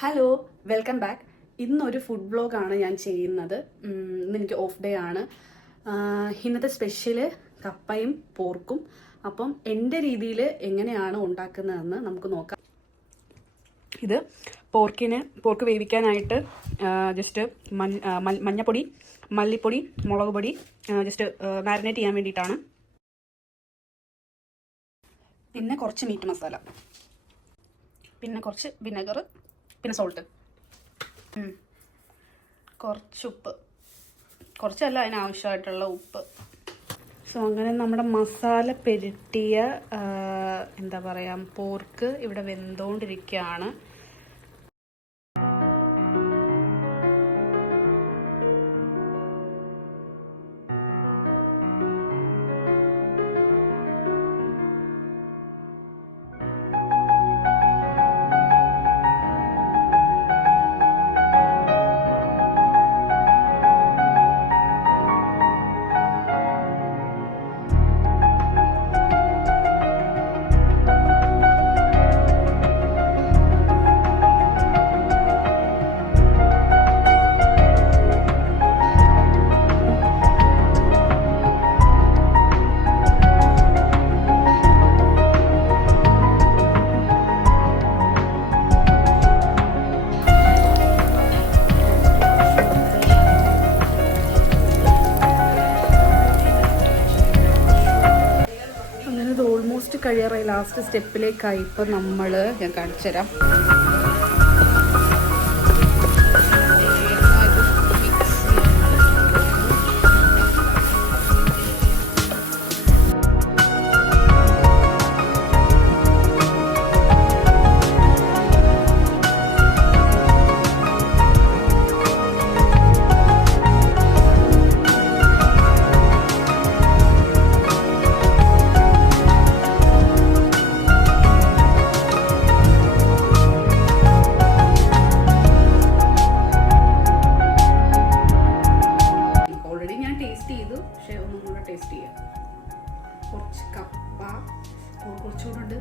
Hello, welcome back. ഇന്നൊരു food വ്ളോഗാണ് ഞാൻ ചെയ്യുന്നത്. ഇന്ന് എനിക്ക് ഓഫ് ഡേ ആണ്. ഇന്നത്തെ സ്പെഷ്യല് കപ്പയും പോർക്കും. അപ്പം എൻ്റെ രീതിയിൽ എങ്ങനെയാണ് ഉണ്ടാക്കുന്നതെന്ന് നമുക്ക് നോക്കാം. ഇത് പോർക്ക് വേവിക്കാനായിട്ട് ജസ്റ്റ് മഞ്ഞപ്പൊടി, മല്ലിപ്പൊടി, മുളക് പൊടി ജസ്റ്റ് മാരിനേറ്റ് ചെയ്യാൻ വേണ്ടിയിട്ടാണ്. പിന്നെ കുറച്ച് മീറ്റ് മസാല, പിന്നെ കുറച്ച് വിനെഗർ, പിന്നെ സോൾട്ട്, കുറച്ച് ഉപ്പ്, കുറച്ചല്ല അതിനാവശ്യമായിട്ടുള്ള ഉപ്പ്. സോ അങ്ങനെ നമ്മുടെ മസാല പെരട്ടിയ എന്താ പറയുക പോർക്ക് ഇവിടെ വെന്തുകൊണ്ടിരിക്കുകയാണ്. ഓൾമോസ്റ്റ് കഴിയാറായി, ലാസ്റ്റ് സ്റ്റെപ്പിലേക്കായി. ഇപ്പം ഞാൻ കാണിച്ചു തരാം. പക്ഷെ ഒന്നും കൂടെ ടേസ്റ്റ് ചെയ്യാം. കുറച്ച് കപ്പ കുറച്ചുകൂടെ ഉണ്ട്.